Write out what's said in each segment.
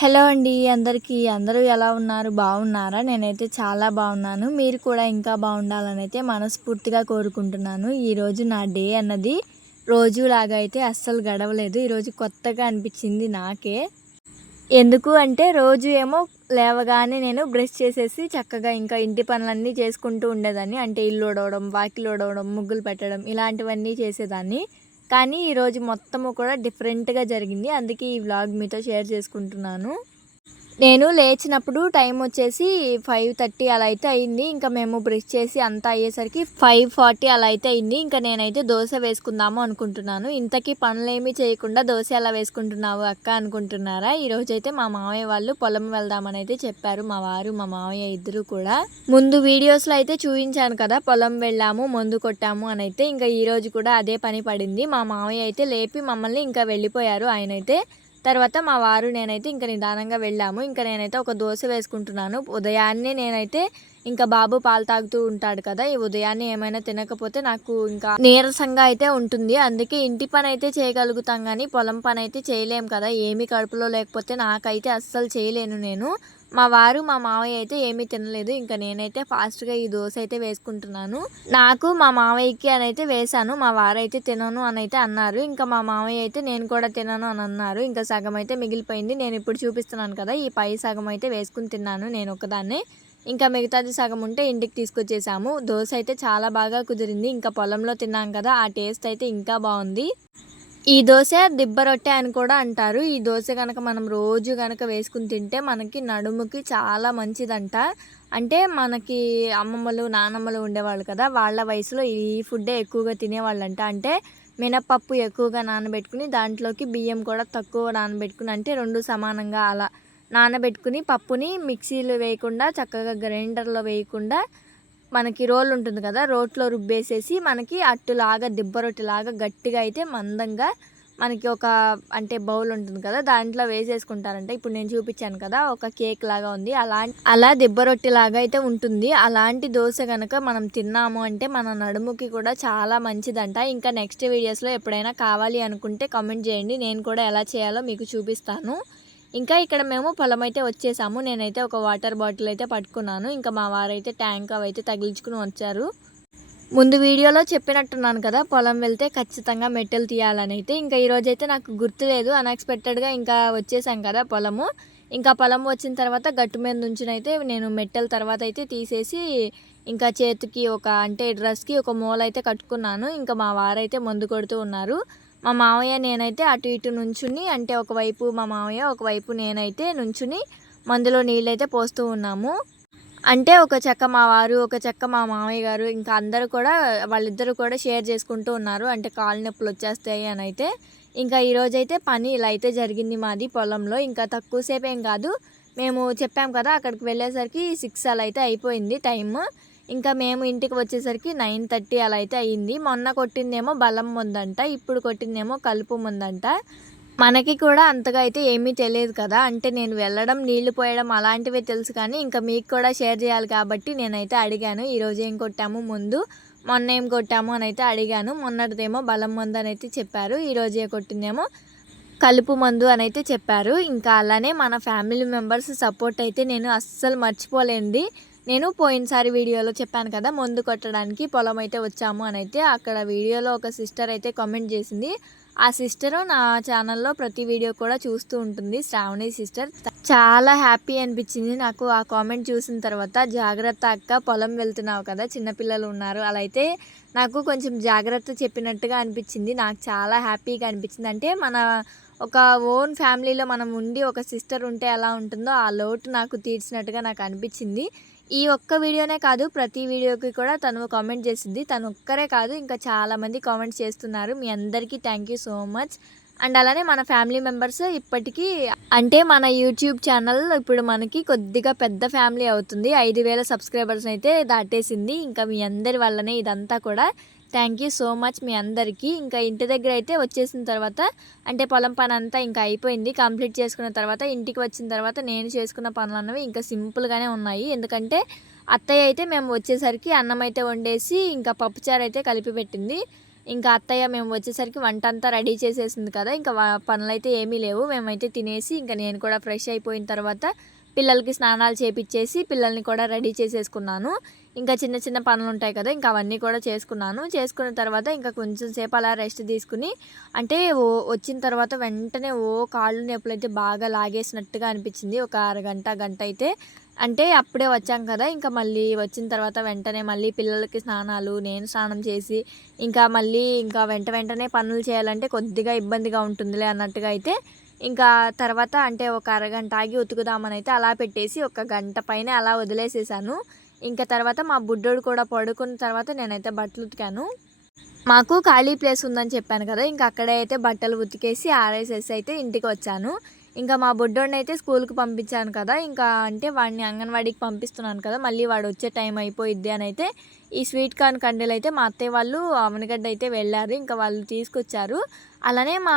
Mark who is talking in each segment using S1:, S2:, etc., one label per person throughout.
S1: Hello అండి అందరికీ అందరూ ఎలా ఉన్నారు? బాగున్నారా? నేనైతే చాలా బాగున్నాను. మీరు కూడా ఇంకా బాగుండాలని అయితే మనస్ఫూర్తిగా కోరుకుంటున్నాను. ఈరోజు నా డే అన్నది రోజులాగా అయితే అస్సలు గడవలేదు. ఈరోజు కొత్తగా అనిపించింది నాకే. ఎందుకు అంటే రోజు ఏమో లేవగానే నేను బ్రష్ చేసేసి చక్కగా ఇంకా ఇంటి పనులన్నీ చేసుకుంటూ ఉండేదాన్ని. అంటే ఇల్లు ఉడవడం వాకిలు ఉడవడం ముగ్గులు పెట్టడం ఇలాంటివన్నీ చేసేదాన్ని. కానీ ఈరోజు మొత్తము కూడా డిఫరెంట్గా జరిగింది. అందుకే ఈ వ్లాగ్ మీతో షేర్ చేసుకుంటున్నాను. నేను లేచినప్పుడు టైం వచ్చేసి ఫైవ్ థర్టీ అలా అయితే అయింది. ఇంకా మేము బ్రష్ చేసి అంతా అయ్యేసరికి ఫైవ్ ఫార్టీ అలా అయితే అయింది. ఇంకా నేనైతే దోశ వేసుకుందాము అనుకుంటున్నాను. ఇంతకీ పనులేమీ చేయకుండా దోశ ఎలా వేసుకుంటున్నావు అక్క అనుకుంటున్నారా? ఈరోజు అయితే మా మామయ్య వాళ్ళు పొలం వెళ్దామని అయితే చెప్పారు. మా వారు మా మామయ్య ఇద్దరు కూడా. ముందు వీడియోస్లో అయితే చూపించాను కదా పొలం వెళ్ళాము మందు కొట్టాము అని అయితే ఇంకా ఈరోజు కూడా అదే పని పడింది. మా మామయ్య అయితే లేపి మమ్మల్ని ఇంకా వెళ్ళిపోయారు. ఆయన అయితే తర్వాత మా వారు నేనైతే ఇంకా నిదానంగా వెళ్ళాము. ఇంకా నేనైతే ఒక దోశ వేసుకుంటున్నాను. ఉదయాన్నే నేనైతే ఇంకా బాబు పాలు తాగుతూ ఉంటాడు కదా ఈ ఉదయాన్నే ఏమైనా తినకపోతే నాకు ఇంకా నీరసంగా అయితే ఉంటుంది. అందుకే ఇంటి పని అయితే చేయగలుగుతాం కానీ పొలం పని అయితే చేయలేం కదా. ఏమి కడుపులో లేకపోతే నాకైతే అస్సలు చేయలేను నేను. మా వారు మా మావయ్య అయితే ఏమీ తినలేదు. ఇంకా నేనైతే ఫాస్ట్గా ఈ దోశ అయితే వేసుకుంటున్నాను. నాకు మా మావయ్యకి అని అయితే వేశాను. మా వారైతే తినను అని అయితే అన్నారు. ఇంకా మా మావయ్య అయితే నేను కూడా తినను అని అన్నారు. ఇంకా సగం అయితే మిగిలిపోయింది. నేను ఇప్పుడు చూపిస్తున్నాను కదా ఈ పై సగం అయితే వేసుకుని తిన్నాను నేను ఒకదాన్నే ఇంకా మిగతాది సగం ఉంటే ఇంటికి తీసుకొచ్చేసాము. దోశ అయితే చాలా బాగా కుదిరింది. ఇంకా పొలంలో తిన్నాం కదా ఆ టేస్ట్ అయితే ఇంకా బాగుంది. ఈ దోశ దిబ్బ రొట్టె అని కూడా అంటారు. ఈ దోశ కనుక మనం రోజు కనుక వేసుకుని తింటే మనకి నడుముకి చాలా మంచిదంట. అంటే మనకి అమ్మమ్మలు నానమ్మలు ఉండేవాళ్ళు కదా వాళ్ళ వయసులో ఈ ఫుడ్డే ఎక్కువగా తినేవాళ్ళంట. అంటే మినపప్పు ఎక్కువగా నానబెట్టుకుని దాంట్లోకి బియ్యం కూడా తక్కువ నానబెట్టుకుని అంటే రెండు సమానంగా అలా నానబెట్టుకుని పప్పుని మిక్సీలో వేయకుండా చక్కగా గ్రైండర్లో వేయకుండా మనకి రోల్ ఉంటుంది కదా రోట్లో రుబ్బేసేసి మనకి అట్టులాగా దిబ్బ రొట్టెలాగా గట్టిగా అయితే మందంగా మనకి ఒక అంటే బౌల్ ఉంటుంది కదా దాంట్లో వేసేసుకుంటారంట. ఇప్పుడు నేను చూపించాను కదా ఒక కేక్ లాగా ఉంది. అలా అలా దిబ్బ రొట్టె లాగా అయితే ఉంటుంది. అలాంటి దోశ కనుక మనం తిన్నాము అంటే మన నడుముకి కూడా చాలా మంచిదంట. ఇంకా నెక్స్ట్ వీడియోస్లో ఎప్పుడైనా కావాలి అనుకుంటే కామెంట్ చేయండి. నేను కూడా ఎలా చేయాలో మీకు చూపిస్తాను. ఇంకా ఇక్కడ మేము పొలం అయితే వచ్చేసాము. నేనైతే ఒక వాటర్ బాటిల్ అయితే పట్టుకున్నాను. ఇంకా మా వారైతే ట్యాంక్ అవి అయితే తగిలించుకుని వచ్చారు. ముందు వీడియోలో చెప్పినట్టున్నాను కదా పొలం వెళ్తే ఖచ్చితంగా మెట్టెలు తీయాలని అయితే ఇంకా ఈరోజైతే నాకు గుర్తులేదు అన్ఎక్స్పెక్టెడ్గా ఇంకా వచ్చేసాం కదా పొలము. ఇంకా పొలం వచ్చిన తర్వాత గట్టు మీద నుంచినైతే నేను మెట్టెల తర్వాత అయితే తీసేసి ఇంకా చేతికి ఒక అంటే డ్రెస్కి ఒక మూల అయితే కట్టుకున్నాను. ఇంకా మా వారైతే మందు కొడుతూ ఉన్నారు. మా మామయ్య నేనైతే అటు ఇటు నుంచుని అంటే ఒకవైపు మా మామయ్య ఒకవైపు నేనైతే నుంచుని మందులో నీళ్ళైతే పోస్తూ ఉన్నాము. అంటే ఒక చెక్క మా వారు ఒక చెక్క మా మామయ్య గారు ఇంకా అందరూ కూడా వాళ్ళిద్దరూ కూడా షేర్ చేసుకుంటూ ఉన్నారు. అంటే కాలు నొప్పులు వచ్చేస్తాయి అని అయితే. ఇంకా ఈరోజైతే పని ఇలా అయితే జరిగింది మాది పొలంలో. ఇంకా తక్కువసేపు ఏం కాదు. మేము చెప్పాం కదా అక్కడికి వెళ్ళేసరికి సిక్స్ అలా అయితే అయిపోయింది టైము. ఇంకా మేము ఇంటికి వచ్చేసరికి నైన్ థర్టీ అలా అయితే అయ్యింది మొన్న కొట్టిందేమో బలం ముందంట ఇప్పుడు కొట్టిందేమో కలుపు ముందంట. మనకి కూడా అంతగా అయితే ఏమీ తెలియదు కదా. అంటే నేను వెళ్ళడం నీళ్ళు పోయడం అలాంటివే తెలుసు కానీ ఇంకా మీకు కూడా షేర్ చేయాలి కాబట్టి నేనైతే అడిగాను. ఈరోజు ఏం కొట్టాము ముందు? మొన్న ఏం కొట్టాము అని అయితే అడిగాను. మొన్నటిదేమో బలం మందు అని అయితే చెప్పారు. ఈరోజే కొట్టిందేమో కలుపు మందు అని అయితే చెప్పారు. ఇంకా అలానే మన ఫ్యామిలీ మెంబర్స్ సపోర్ట్ అయితే నేను అస్సలు మర్చిపోలేండి. నేను పోయినసారి వీడియోలో చెప్పాను కదా మందు కొట్టడానికి పొలం అయితే వచ్చాము అని అయితే అక్కడ వీడియోలో ఒక సిస్టర్ అయితే కామెంట్ చేసింది. ఆ సిస్టర్ నా ఛానల్లో ప్రతి వీడియో కూడా చూస్తూ ఉంటుంది శ్రావణి సిస్టర్. చాలా హ్యాపీ అనిపించింది నాకు ఆ కామెంట్ చూసిన తర్వాత. జాగ్రత్త అక్క పొలం వెళ్తున్నావు కదా చిన్నపిల్లలు ఉన్నారు. అలా అయితే నాకు కొంచెం జాగ్రత్త చెప్పినట్టుగా అనిపించింది. నాకు చాలా హ్యాపీగా అనిపించింది. అంటే మన ఒక ఓన్ ఫ్యామిలీలో మనం ఉండి ఒక సిస్టర్ ఉంటే ఎలా ఉంటుందో ఆ లోటు నాకు తీర్చినట్టుగా నాకు అనిపించింది. ఈ ఒక్క వీడియోనే కాదు ప్రతి వీడియోకి కూడా తను కామెంట్ చేసింది. తను ఒక్కరే కాదు ఇంకా చాలామంది కామెంట్స్ చేస్తున్నారు. మీ అందరికీ thank you so much and అలానే మన ఫ్యామిలీ మెంబర్స్ ఇప్పటికీ అంటే మన యూట్యూబ్ ఛానల్ ఇప్పుడు మనకి కొద్దిగా పెద్ద ఫ్యామిలీ అవుతుంది. ఐదు వేల సబ్స్క్రైబర్స్ అయితే దాటేసింది. ఇంకా మీ అందరి వల్లనే ఇదంతా కూడా థ్యాంక్ యూ సో మచ్ మీ అందరికీ. ఇంకా ఇంటి దగ్గర అయితే వచ్చేసిన తర్వాత అంటే పొలం పని అంతా ఇంకా అయిపోయింది. కంప్లీట్ చేసుకున్న తర్వాత ఇంటికి వచ్చిన తర్వాత నేను చేసుకున్న పనులు అన్నవి ఇంకా సింపుల్గానే ఉన్నాయి. ఎందుకంటే అత్తయ్య అయితే మేము వచ్చేసరికి అన్నం అయితే వండేసి ఇంకా పప్పుచారు అయితే కలిపి పెట్టింది. ఇంకా అత్తయ్య మేము వచ్చేసరికి వంట అంతా రెడీ చేసేసింది కదా ఇంకా పనులు పనులైతే ఏమీ లేవు. మేమైతే తినేసి ఇంకా నేను కూడా ఫ్రెష్ అయిపోయిన తర్వాత పిల్లలకి స్నానాలు చేపిచ్చేసి పిల్లల్ని కూడా రెడీ చేసేసుకున్నాను. ఇంకా చిన్న చిన్న పనులు ఉంటాయి కదా ఇంకా అవన్నీ కూడా చేసుకున్నాను. చేసుకున్న తర్వాత ఇంకా కొంచెం సేపు అలా రెస్ట్ తీసుకుని అంటే ఓ వచ్చిన తర్వాత వెంటనే ఓ కాళ్ళు నొప్పులైతే అయితే బాగా లాగేసినట్టుగా అనిపించింది. ఒక అరగంట గంట అయితే. అంటే అప్పుడే వచ్చాం కదా ఇంకా మళ్ళీ వచ్చిన తర్వాత వెంటనే మళ్ళీ పిల్లలకి స్నానాలు నేను స్నానం చేసి ఇంకా మళ్ళీ ఇంకా వెంట వెంటనే పనులు చేయాలంటే కొద్దిగా ఇబ్బందిగా ఉంటుందిలే అన్నట్టుగా అయితే ఇంకా తర్వాత అంటే ఒక అరగంట ఆగి ఉతుకుదామని అయితే అలా పెట్టేసి ఒక గంట పైన అలా వదిలేసేసాను. ఇంకా తర్వాత మా బుడ్డోడు కూడా పడుకున్న తర్వాత నేనైతే బట్టలు ఉతికాను. మాకు ఖాళీ ప్లేస్ ఉందని చెప్పాను కదా ఇంకా అక్కడే అయితే బట్టలు ఉతికేసి ఆరేసేసి అయితే ఇంటికి వచ్చాను. ఇంకా మా బుడ్డోడిని అయితే స్కూల్కి పంపించాను కదా ఇంకా అంటే వాడిని అంగన్వాడీకి పంపిస్తున్నాను కదా మళ్ళీ వాడు వచ్చే టైం అయిపోయిద్ది అని అయితే ఈ స్వీట్ కార్న్ కండీలు అయితే మా అత్తయ్య వాళ్ళు అవనగడ్డ అయితే వెళ్ళారు ఇంకా వాళ్ళు తీసుకొచ్చారు. అలానే మా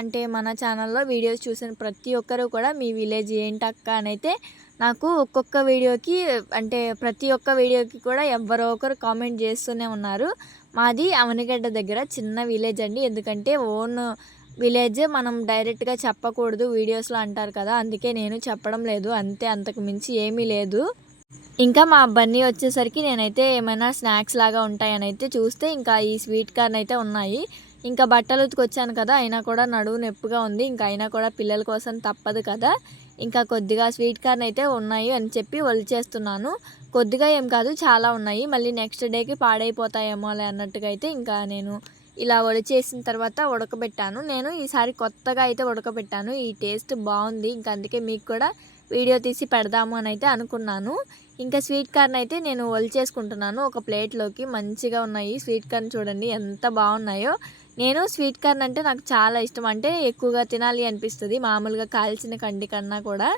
S1: అంటే మన ఛానల్లో వీడియోస్ చూసిన ప్రతి ఒక్కరు కూడా మీ విలేజ్ ఏంటి అక్క అని అయితే నాకు ఒక్కొక్క వీడియోకి అంటే ప్రతి ఒక్క వీడియోకి కూడా ఎవరో ఒకరు కామెంట్ చేస్తూనే ఉన్నారు. మాది అవనగడ్డ దగ్గర చిన్న విలేజ్ అండి ఎందుకంటే ఓన్ విలేజ్ మనం డైరెక్ట్గా చెప్పకూడదు వీడియోస్లో అంటారు కదా అందుకే నేను చెప్పడం లేదు అంతే అంతకు మించి ఏమీ లేదు. ఇంకా మా బన్నీ వచ్చేసరికి నేనైతే ఏమైనా స్నాక్స్ లాగా ఉంటాయని అయితే చూస్తే ఇంకా ఈ స్వీట్ కార్న్ అయితే ఉన్నాయి. ఇంకా బట్టలు ఉతికొచ్చాను కదా అయినా కూడా నడువు నొప్పిగా ఉంది ఇంకా అయినా కూడా పిల్లల కోసం తప్పదు కదా. ఇంకా కొద్దిగా స్వీట్ కార్న్ అయితే ఉన్నాయి అని చెప్పి వలిచేస్తున్నాను. కొద్దిగా ఏం కాదు చాలా ఉన్నాయి. మళ్ళీ నెక్స్ట్ డేకి పాడైపోతాయేమో అన్నట్టుగా అయితే ఇంకా నేను ఇలా వడిచేసిన తర్వాత ఉడకబెట్టాను నేను ఈసారి కొత్తగా అయితే ఉడకబెట్టాను ఈ టేస్ట్ బాగుంది. ఇంకా అందుకే మీకు కూడా వీడియో తీసి పెడదాము అని అయితే అనుకున్నాను. ఇంకా స్వీట్ కార్న్ అయితే నేను వలిచేసుకుంటున్నాను ఒక ప్లేట్లోకి మంచిగా ఉన్నాయి. స్వీట్ కార్న్ చూడండి ఎంత బాగున్నాయో. నేను స్వీట్ కార్న్ అంటే నాకు చాలా ఇష్టం. అంటే ఎక్కువగా తినాలి అనిపిస్తుంది. మామూలుగా కాల్చిన కండి కన్నా కూడా.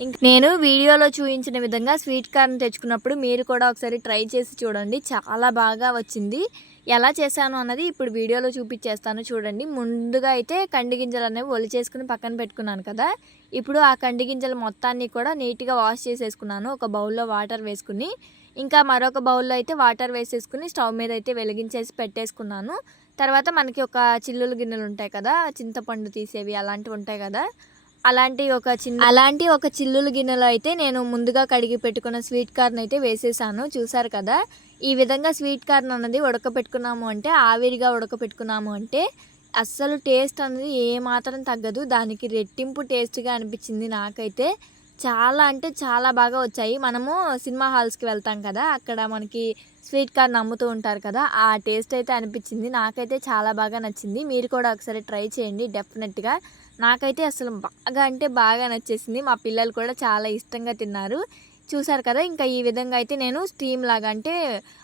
S1: ఇంక నేను వీడియోలో చూపించిన విధంగా స్వీట్ కార్న్ తెచ్చుకున్నప్పుడు మీరు కూడా ఒకసారి ట్రై చేసి చూడండి. చాలా బాగా వచ్చింది. ఎలా చేశాను అన్నది ఇప్పుడు వీడియోలో చూపించేస్తాను చూడండి. ముందుగా అయితే కండి గింజలు అనేవి ఒలి చేసుకుని పక్కన పెట్టుకున్నాను కదా. ఇప్పుడు ఆ కండి గింజలు మొత్తాన్ని కూడా నీట్గా వాష్ చేసేసుకున్నాను. ఒక బౌల్లో వాటర్ వేసుకుని ఇంకా మరొక బౌల్లో అయితే వాటర్ వేసేసుకుని స్టవ్ మీద అయితే వెలిగించేసి పెట్టేసుకున్నాను. తర్వాత మనకి ఒక చిల్లులు గిన్నెలు ఉంటాయి కదా చింతపండు తీసేవి అలాంటివి ఉంటాయి కదా. అలాంటి ఒక చిన్న అలాంటి ఒక చిల్లులు గిన్నెలో అయితే నేను ముందుగా కడిగి పెట్టుకున్న స్వీట్ కార్న్ అయితే వేసేసాను. చూసారు కదా? ఈ విధంగా స్వీట్ కార్న్ అన్నది ఉడకపెట్టుకున్నాము అంటే ఆవిరిగా ఉడకపెట్టుకున్నాము అంటే అస్సలు టేస్ట్ అనేది ఏ మాత్రం తగ్గదు. దానికి రెట్టింపు టేస్ట్గా అనిపించింది నాకైతే. చాలా అంటే చాలా బాగా వచ్చాయి. మనము సినిమా హాల్స్కి వెళ్తాం కదా అక్కడ మనకి స్వీట్ కార్న్ అమ్ముతూ ఉంటారు కదా ఆ టేస్ట్ అయితే అనిపించింది. నాకైతే చాలా బాగా నచ్చింది. మీరు కూడా ఒకసారి ట్రై చేయండి డెఫినెట్గా. నాకైతే అసలు బాగా అంటే బాగా నచ్చేసింది. మా పిల్లలు కూడా చాలా ఇష్టంగా తిన్నారు. చూసారు కదా ఇంకా ఈ విధంగా అయితే నేను స్టీమ్ లాగా అంటే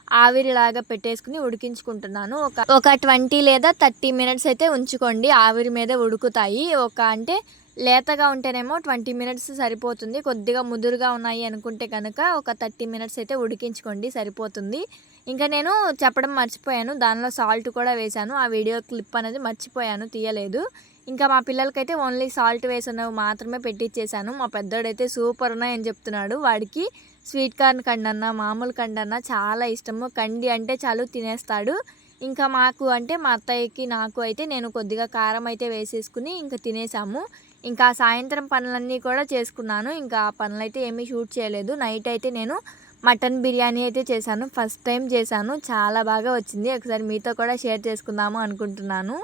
S1: ఆవిరిలాగా పెట్టేసుకుని ఉడికించుకుంటున్నాను. ఒక ఒక ట్వంటీ లేదా థర్టీ మినిట్స్ అయితే ఉంచుకోండి. ఆవిరి మీద ఉడుకుతాయి. ఒక అంటే లేతగా ఉంటేనేమో ట్వంటీ మినిట్స్ సరిపోతుంది. కొద్దిగా ముదురుగా ఉన్నాయి అనుకుంటే కనుక ఒక థర్టీ మినిట్స్ అయితే ఉడికించుకోండి సరిపోతుంది. ఇంకా నేను చెప్పడం మర్చిపోయాను. దానిలో సాల్ట్ కూడా వేశాను. ఆ వీడియో క్లిప్ అనేది మర్చిపోయాను తీయలేదు. ఇంకా మా పిల్లలకైతే ఓన్లీ సాల్ట్ వేసినవి మాత్రమే పెట్టించేసాను మా పెద్దోడైతే సూపర్ ఉన్నాయని చెప్తున్నాడు. వాడికి స్వీట్ కార్న్ కండన్న మామూలు కండన్న చాలా ఇష్టము. కండి అంటే చాలు తినేస్తాడు. ఇంకా మాకు అంటే మా అత్తయ్యకి నాకు అయితే నేను కొద్దిగా కారం అయితే వేసేసుకుని ఇంకా తినేసాము. ఇంకా సాయంత్రం పనులన్నీ కూడా చేసుకున్నాను. ఇంకా ఆ పనులైతే ఏమీ షూట్ చేయలేదు. నైట్ అయితే నేను మటన్ బిర్యానీ అయితే చేశాను. ఫస్ట్ టైం చేశాను. చాలా బాగా వచ్చింది. ఒకసారి మీతో కూడా షేర్ చేసుకుందాము అనుకుంటున్నాను.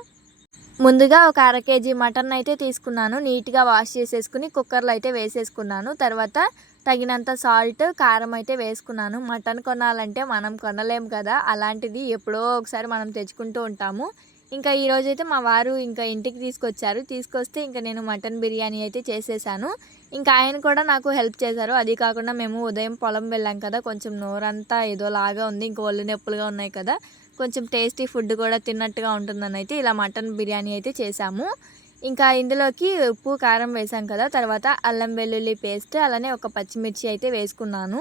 S1: ముందుగా ఒక అర కేజీ మటన్ అయితే తీసుకున్నాను. నీట్గా వాష్ చేసేసుకుని కుక్కర్లో అయితే వేసేసుకున్నాను. తర్వాత తగినంత సాల్ట్ కారం అయితే వేసుకున్నాను. మటన్ కొనాలంటే మనం కొనలేం కదా. అలాంటిది ఎప్పుడో ఒకసారి మనం తెచ్చుకుంటూ ఉంటాము. ఇంకా ఈరోజు అయితే మా వారు ఇంకా ఇంటికి తీసుకొచ్చారు. తీసుకొస్తే ఇంకా నేను మటన్ బిర్యానీ అయితే చేసేసాను. ఇంకా ఆయన కూడా నాకు హెల్ప్ చేశారు. అది కాకుండా మేము ఉదయం పొలం వెళ్ళాం కదా కొంచెం నోరంతా ఏదో లాగా ఉంది ఇంకా ఒళ్ళు నొప్పులుగా ఉన్నాయి కదా కొంచెం టేస్టీ ఫుడ్ కూడా తిన్నట్టుగా ఉంటుందని అయితే ఇలా మటన్ బిర్యానీ అయితే చేసాము ఇంకా ఇందులోకి ఉప్పు కారం వేసాం కదా తర్వాత అల్లం వెల్లుల్లి పేస్ట్ అలానే ఒక పచ్చిమిర్చి అయితే వేసుకున్నాను.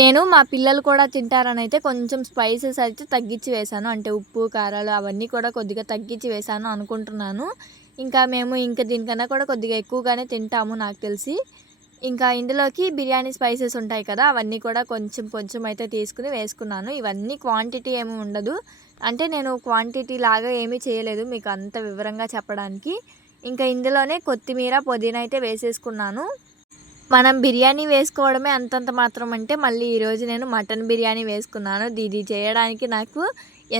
S1: నేను మా పిల్లలు కూడా తింటారని అయితే కొంచెం స్పైసెస్ అయితే తగ్గించి వేశాను. అంటే ఉప్పు కారాలు అవన్నీ కూడా కొద్దిగా తగ్గించి వేశాను అనుకుంటున్నాను. ఇంకా మేము ఇంకా దీనికన్నా కూడా కొద్దిగా ఎక్కువగానే తింటాము నాకు తెలిసి. ఇంకా ఇందులోకి బిర్యానీ స్పైసెస్ ఉంటాయి కదా అవన్నీ కూడా కొంచెం కొంచెం అయితే తీసుకుని వేసుకున్నాను. ఇవన్నీ క్వాంటిటీ ఏమి ఉండదు. అంటే నేను క్వాంటిటీ లాగా ఏమీ చేయలేదు మీకు అంత వివరంగా చెప్పడానికి. ఇంకా ఇందులోనే కొత్తిమీర పుదీనా అయితే వేసేసుకున్నాను. మనం బిర్యానీ వేసుకోవడమే అంతంత మాత్రం అంటే మళ్ళీ ఈరోజు నేను మటన్ బిర్యానీ వేసుకున్నాను. ఇది చేయడానికి నాకు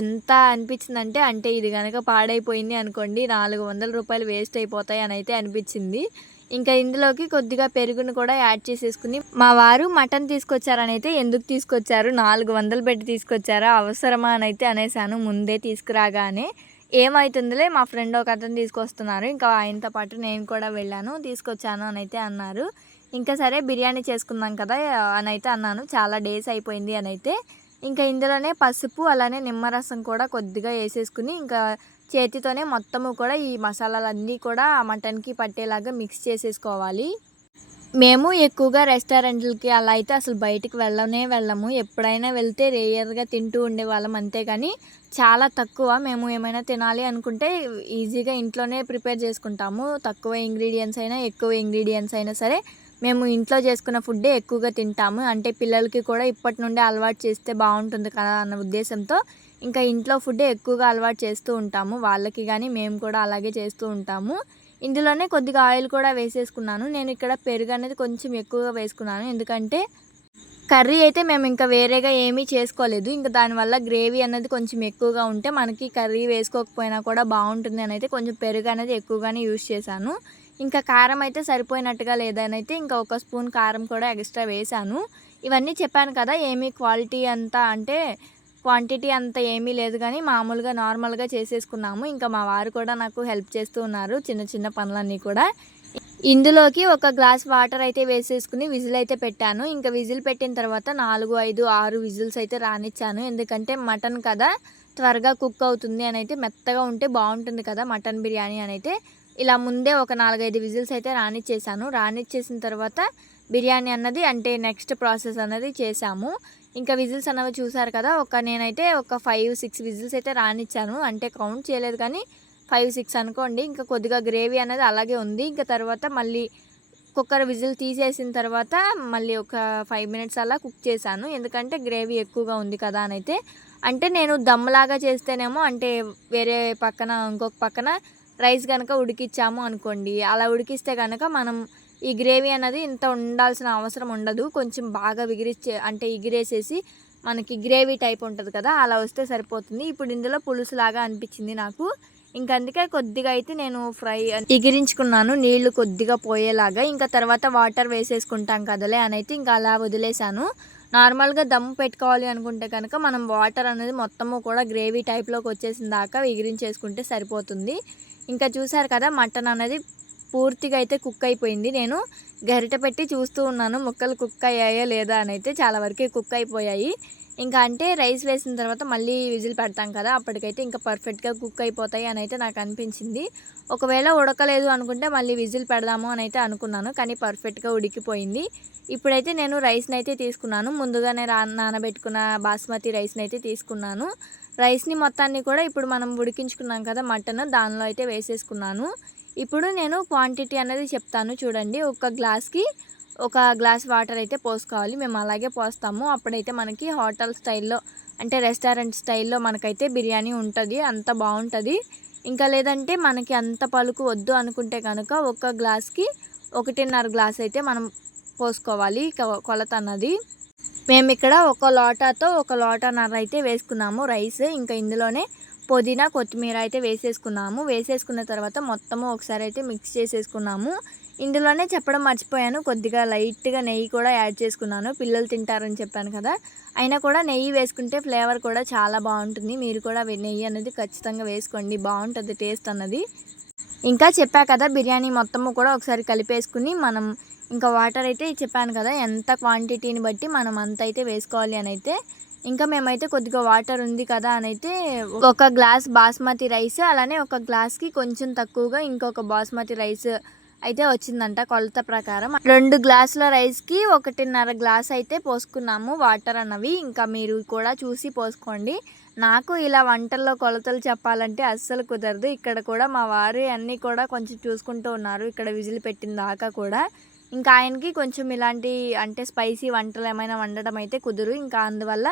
S1: ఎంత అనిపించిందంటే అంటే ఇది కనుక పాడైపోయింది అనుకోండి నాలుగు వందల రూపాయలు వేస్ట్ అయిపోతాయి అని అయితే అనిపించింది. ఇంకా ఇందులోకి కొద్దిగా పెరుగును కూడా యాడ్ చేసేసుకుని మా వారు మటన్ తీసుకొచ్చారని అయితే ఎందుకు తీసుకొచ్చారు నాలుగు వందలు పెట్టి తీసుకొచ్చారా అవసరమా అని అయితే అనేసాను ముందే తీసుకురాగానే. ఏమవుతుందిలే మా ఫ్రెండ్ ఒక అతను తీసుకొస్తున్నారు ఇంకా ఆయనతో పాటు నేను కూడా వెళ్ళాను తీసుకొచ్చాను అని అయితే అన్నారు. ఇంకా సరే బిర్యానీ చేసుకుందాం కదా అని అయితే అన్నాను చాలా డేస్ అయిపోయింది అని అయితే ఇంకా ఇందులోనే పసుపు అలానే నిమ్మరసం కూడా కొద్దిగా వేసేసుకుని ఇంకా చేతితోనే మొత్తము కూడా ఈ మసాలాలన్నీ కూడా ఆ మటన్కి పట్టేలాగా మిక్స్ చేసేసుకోవాలి. మేము ఎక్కువగా రెస్టారెంట్లకి అలా అయితే అసలు బయటికి వెళ్ళనే వెళ్ళము. ఎప్పుడైనా వెళ్తే రేయర్గా తింటూ ఉండేవాళ్ళం అంతేగాని చాలా తక్కువ. మేము ఏమైనా తినాలి అనుకుంటే ఈజీగా ఇంట్లోనే ప్రిపేర్ చేసుకుంటాము. తక్కువ ఇంగ్రీడియంట్స్ అయినా ఎక్కువ ఇంగ్రీడియంట్స్ అయినా సరే మేము ఇంట్లో చేసుకున్న ఫుడ్డే ఎక్కువగా తింటాము. అంటే పిల్లలకి కూడా ఇప్పటి నుండే అలవాటు చేస్తే బాగుంటుంది కదా అన్న ఉద్దేశంతో ఇంకా ఇంట్లో ఫుడ్డే ఎక్కువగా అలవాటు చేస్తూ ఉంటాము. వాళ్ళకి కానీ మేము కూడా అలాగే చేస్తూ ఉంటాము. ఇందులోనే కొద్దిగా ఆయిల్ కూడా వేసేసుకున్నాను. నేను ఇక్కడ పెరుగు అనేది కొంచెం ఎక్కువగా వేసుకున్నాను. ఎందుకంటే కర్రీ అయితే మేము ఇంకా వేరేగా ఏమీ చేసుకోలేదు. ఇంకా దానివల్ల గ్రేవీ అనేది కొంచెం ఎక్కువగా ఉంటే మనకి కర్రీ వేసుకోకపోయినా కూడా బాగుంటుంది అని అయితే కొంచెం పెరుగు అనేది ఎక్కువగానే యూస్ చేశాను. ఇంకా కారం అయితే సరిపోయినట్టుగా లేదనైతే ఇంకా ఒక స్పూన్ కారం కూడా ఎక్స్ట్రా వేశాను. ఇవన్నీ చెప్పాను కదా ఏమీ క్వాలిటీ అంతా అంటే క్వాంటిటీ అంత ఏమీ లేదు కానీ మామూలుగా నార్మల్గా చేసేసుకున్నాము. ఇంకా మా వారు కూడా నాకు హెల్ప్ చేస్తూ ఉన్నారు చిన్న చిన్న పనులన్నీ కూడా. ఇందులోకి ఒక గ్లాస్ వాటర్ అయితే వేసేసుకుని విజిల్ అయితే పెట్టాను. ఇంకా విజిల్ పెట్టిన తర్వాత నాలుగు ఐదు ఆరు విజిల్స్ అయితే రానిచ్చాను. ఎందుకంటే మటన్ కదా త్వరగా కుక్ అవుతుంది అని అయితే మెత్తగా ఉంటే బాగుంటుంది కదా మటన్ బిర్యానీ అని అయితే. ఇలా ముందే ఒక నాలుగైదు విజిల్స్ అయితే రానిచ్చేసాను. రానిచ్చేసిన తర్వాత బిర్యానీ అన్నది అంటే నెక్స్ట్ ప్రాసెస్ అన్నది చేసాము ఇంకా విజిల్స్ అన్నవి చూసారు కదా ఒక నేనైతే ఒక ఫైవ్ సిక్స్ విజిల్స్ అయితే రానిచ్చాను. అంటే కౌంట్ చేయలేదు కానీ ఫైవ్ సిక్స్ అనుకోండి. ఇంకా కొద్దిగా గ్రేవీ అనేది అలాగే ఉంది. ఇంకా తర్వాత మళ్ళీ కుక్కర్ విజిల్ తీసేసిన తర్వాత మళ్ళీ ఒక ఫైవ్ మినిట్స్ అలా కుక్ చేశాను. ఎందుకంటే గ్రేవీ ఎక్కువగా ఉంది కదా అని అయితే అంటే నేను దమ్లాగా చేస్తేనేమో అంటే వేరే పక్కన ఇంకొక పక్కన రైస్ కనుక ఉడికిచ్చాము అనుకోండి అలా ఉడికిస్తే కనుక మనం ఈ గ్రేవీ అనేది ఇంత ఉండాల్సిన అవసరం ఉండదు. కొంచెం బాగా విగిరిచ్చే అంటే ఎగిరేసేసి మనకి గ్రేవీ టైప్ ఉంటుంది కదా అలా వస్తే సరిపోతుంది. ఇప్పుడు ఇందులో పులుసు లాగా అనిపించింది నాకు. ఇంకా అందుకే కొద్దిగా అయితే నేను ఫ్రై ఎగిరించుకున్నాను నీళ్ళు కొద్దిగా పోయేలాగా. ఇంకా తర్వాత వాటర్ వేసేసుకుంటాం కదలే అని అయితే ఇంకా అలా వదిలేశాను. నార్మల్గా దమ్ పెట్టుకోవాలి అనుకుంటే కనుక మనం వాటర్ అనేది మొత్తము కూడా గ్రేవీ టైప్లోకి వచ్చేసిన దాకా ఎగిరించేసుకుంటే సరిపోతుంది. ఇంకా చూసారు కదా మటన్ అనేది పూర్తిగా అయితే కుక్ అయిపోయింది. నేను గరిట పెట్టి చూస్తూ ఉన్నాను ముక్కలు కుక్ అయ్యాయో లేదా అని అయితే చాలా వరకు కుక్ అయిపోయాయి. ఇంకా అంటే రైస్ వేసిన తర్వాత మళ్ళీ విజిల్ పెడతాం కదా అప్పటికైతే ఇంకా పర్ఫెక్ట్గా కుక్ అయిపోతాయి అని అయితే నాకు అనిపించింది. ఒకవేళ ఉడకలేదు అనుకుంటే మళ్ళీ విజిల్ పెడదాము అని అయితే అనుకున్నాను కానీ పర్ఫెక్ట్గా ఉడికిపోయింది. ఇప్పుడైతే నేను రైస్ని అయితే తీసుకున్నాను. ముందుగానే రా నానబెట్టుకున్న బాస్మతి రైస్ని అయితే తీసుకున్నాను. రైస్ని మొత్తాన్ని కూడా ఇప్పుడు మనం ఉడికించుకున్నాం కదా మటన్ దానిలో అయితే వేసేసుకున్నాను. ఇప్పుడు నేను క్వాంటిటీ అనేది చెప్తాను చూడండి. ఒక గ్లాస్కి ఒక గ్లాస్ వాటర్ అయితే పోసుకోవాలి. మేము అలాగే పోస్తాము. అప్పుడైతే మనకి హోటల్ స్టైల్లో అంటే రెస్టారెంట్ స్టైల్లో మనకైతే బిర్యానీ ఉంటుంది. అంత బాగుంటుంది. ఇంకా లేదంటే మనకి అంత పలుకు వద్దు అనుకుంటే కనుక ఒక గ్లాస్కి ఒకటిన్నర గ్లాస్ అయితే మనం పోసుకోవాలి. కొలత అన్నది. మేము ఇక్కడ ఒక లోటాతో ఒక లోటాన్నర అయితే వేసుకున్నాము రైస్. ఇంకా ఇందులోనే పుదీనా కొత్తిమీర అయితే వేసేసుకున్నాము. వేసేసుకున్న తర్వాత మొత్తము ఒకసారి అయితే మిక్స్ చేసేసుకున్నాము. ఇందులోనే చెప్పడం మర్చిపోయాను. కొద్దిగా లైట్గా నెయ్యి కూడా యాడ్ చేసుకున్నాను. పిల్లలు తింటారని చెప్పాను కదా. అయినా కూడా నెయ్యి వేసుకుంటే ఫ్లేవర్ కూడా చాలా బాగుంటుంది. మీరు కూడా నెయ్యి అనేది ఖచ్చితంగా వేసుకోండి. బాగుంటుంది టేస్ట్ అన్నది. ఇంకా చెప్పా కదా బిర్యానీ మొత్తము కూడా ఒకసారి కలిపేసుకుని మనం ఇంకా వాటర్ అయితే చెప్పాను కదా ఎంత క్వాంటిటీని బట్టి మనం అంత అయితే వేసుకోవాలి అని అయితే. ఇంకా మేమైతే కొద్దిగా వాటర్ ఉంది కదా అని అయితే ఒక గ్లాస్ బాస్మతి రైస్ అలానే ఒక గ్లాస్కి కొంచెం తక్కువగా ఇంకొక బాస్మతి రైస్ అయితే వచ్చిందంట కొలత ప్రకారం. రెండు గ్లాసుల రైస్కి ఒకటిన్నర గ్లాస్ అయితే పోసుకున్నాము. వాటర్ అన్నవి ఇంకా మీరు కూడా చూసి పోసుకోండి. నాకు ఇలా వంటల్లో కొలతలు చెప్పాలంటే అస్సలు కుదరదు. ఇక్కడ కూడా మా వారు అన్నీ కూడా కొంచెం చూసుకుంటూ ఉన్నారు. ఇక్కడ విజిల్ పెట్టిన దాకా కూడా. ఇంకా ఆయనకి కొంచెం ఇలాంటి అంటే స్పైసీ వంటలు ఏమైనా వండడం అయితే కుదరు. ఇంకా అందువల్ల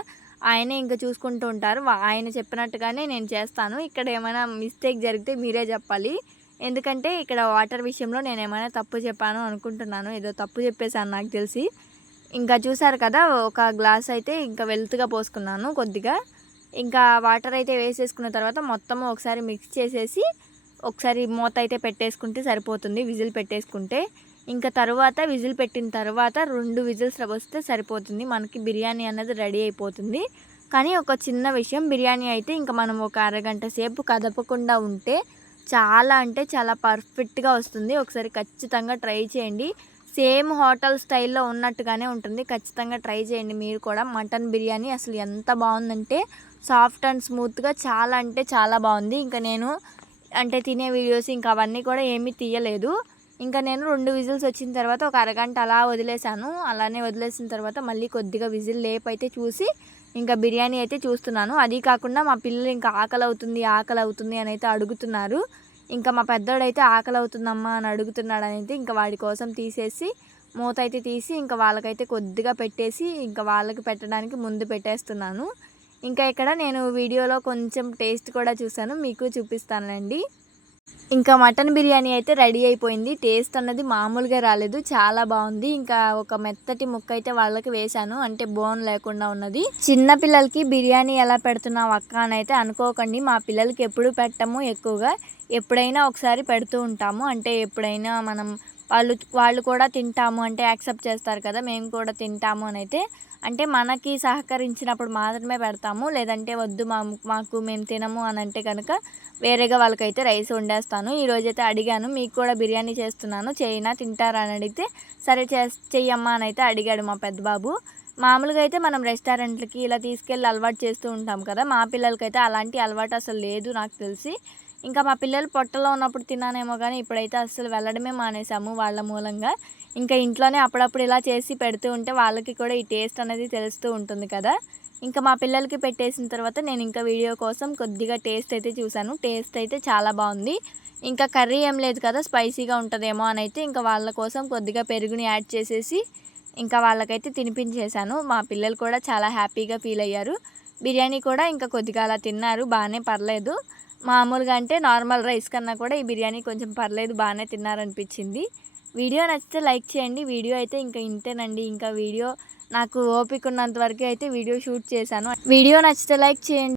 S1: ఆయనే ఇంకా చూసుకుంటూ ఉంటారు. ఆయన చెప్పినట్టుగానే నేను చేస్తాను. ఇక్కడ ఏమైనా మిస్టేక్ జరిగితే మీరే చెప్పాలి. ఎందుకంటే ఇక్కడ వాటర్ విషయంలో నేను ఏమైనా తప్పు చెప్పాను అనుకుంటున్నాను. ఏదో తప్పు చెప్పేశాను నాకు తెలిసి. ఇంకా చూసారు కదా ఒక గ్లాస్ అయితే ఇంకా వెల్త్గా పోసుకున్నాను కొద్దిగా. ఇంకా వాటర్ అయితే వేసేసుకున్న తర్వాత మొత్తం ఒకసారి మిక్స్ చేసేసి ఒకసారి మూత అయితే పెట్టేసుకుంటే సరిపోతుంది విజిల్ పెట్టేసుకుంటే. ఇంకా తర్వాత విజిల్ పెట్టిన తర్వాత రెండు విజిల్స్ వస్తే సరిపోతుంది. మనకి బిర్యానీ అనేది రెడీ అయిపోతుంది. కానీ ఒక చిన్న విషయం బిర్యానీ అయితే ఇంకా మనం ఒక అరగంట సేపు కదపకుండా ఉంటే చాలా అంటే చాలా పర్ఫెక్ట్గా వస్తుంది. ఒకసారి ఖచ్చితంగా ట్రై చేయండి. సేమ్ హోటల్ స్టైల్లో ఉన్నట్టుగానే ఉంటుంది. ఖచ్చితంగా ట్రై చేయండి మీరు కూడా. మటన్ బిర్యానీ అసలు ఎంత బాగుందంటే సాఫ్ట్ అండ్ స్మూత్గా చాలా అంటే చాలా బాగుంది. ఇంకా నేను అంటే తినే వీడియోస్ ఇంకా అవన్నీ కూడా ఏమీ తీయలేదు. ఇంకా నేను రెండు విజిల్స్ వచ్చిన తర్వాత ఒక అరగంట అలా వదిలేశాను. అలానే వదిలేసిన తర్వాత మళ్ళీ కొద్దిగా విజిల్ లేపు అయితే చూసి ఇంకా బిర్యానీ అయితే చూస్తున్నాను. అది కాకుండా మా పిల్లలు ఇంకా ఆకలి అవుతుంది ఆకలి అవుతుంది అని అయితే అడుగుతున్నారు. ఇంకా మా పెద్దోడైతే ఆకలి అవుతుందమ్మా అని అడుగుతున్నాడు అని అయితే ఇంకా వాడి కోసం తీసేసి మూత అయితే తీసి ఇంకా వాళ్ళకైతే కొద్దిగా పెట్టేసి ఇంకా వాళ్ళకి పెట్టడానికి ముందు పెట్టేస్తున్నాను. ఇంకా ఇక్కడ నేను వీడియోలో కొంచెం టేస్ట్ కూడా చూసాను మీకు చూపిస్తానండి ఇంకా మటన్ బిర్యానీ అయితే రెడీ అయిపోయింది. టేస్ట్ అన్నది మామూలుగా రాలేదు. చాలా బాగుంది. ఇంకా ఒక మెత్తటి ముక్క అయితే వాళ్ళకి వేశాను. అంటే బోన్ లేకుండా ఉన్నది. చిన్న పిల్లలకి బిర్యానీ ఎలా పెడుతున్నావు అక్క అని అయితే అనుకోకండి. మా పిల్లలకి ఎప్పుడు పెట్టము ఎక్కువగా. ఎప్పుడైనా ఒకసారి పెడుతూ ఉంటాము. అంటే ఎప్పుడైనా మనం వాళ్ళు వాళ్ళు కూడా తింటాము అంటే యాక్సెప్ట్ చేస్తారు కదా మేము కూడా తింటాము అని అయితే. అంటే మనకి సహకరించినప్పుడు మాత్రమే పెడతాము లేదంటే వద్దు మా మాకు మేము తినము అని అంటే కనుక వేరేగా వాళ్ళకైతే రైస్ వండేస్తాను. ఈరోజు అయితే అడిగాను మీకు కూడా బిర్యానీ చేస్తున్నాను చేయినా తింటారా అని అడిగితే సరే చే చెయ్యమ్మా అని అయితే అడిగాడు మా పెద్ద బాబు. మామూలుగా అయితే మనం రెస్టారెంట్లకి ఇలా తీసుకెళ్ళి అలవాటు చేస్తూ ఉంటాం కదా మా పిల్లలకైతే అలాంటి అలవాటు అసలు లేదు నాకు తెలిసి. ఇంకా మా పిల్లలు పొట్టలో ఉన్నప్పుడు తిన్నానేమో కానీ ఇప్పుడైతే అసలు వెళ్ళడమే మానేసాము వాళ్ళ మూలంగా. ఇంకా ఇంట్లోనే అప్పుడప్పుడు ఇలా చేసి పెడుతూ ఉంటే వాళ్ళకి కూడా ఈ టేస్ట్ అనేది తెలుస్తూ ఉంటుంది కదా. ఇంకా మా పిల్లలకి పెట్టేసిన తర్వాత నేను ఇంకా వీడియో కోసం కొద్దిగా టేస్ట్ అయితే చూశాను. టేస్ట్ అయితే చాలా బాగుంది. ఇంకా కర్రీ ఏం లేదు కదా స్పైసీగా ఉంటుందేమో అని అయితే ఇంకా వాళ్ళ కోసం కొద్దిగా పెరుగుని యాడ్ చేసేసి ఇంకా వాళ్ళకైతే తినిపించేశాను. మా పిల్లలు కూడా చాలా హ్యాపీగా ఫీల్ అయ్యారు. బిర్యానీ కూడా ఇంకా కొద్దిగా అలా తిన్నారు బాగానే పర్లేదు. మామూలుగా అంటే నార్మల్ రైస్ కన్నా కూడా ఈ బిర్యానీ కొంచెం పర్లేదు బాగానే తిన్నారనిపించింది. వీడియో నచ్చితే లైక్ చేయండి. వీడియో అయితే ఇంకా ఇంతేనండి. ఇంకా వీడియో నాకు ఓపిక ఉన్నంత వరకు అయితే వీడియో షూట్ చేశాను. వీడియో నచ్చితే లైక్ చేయండి.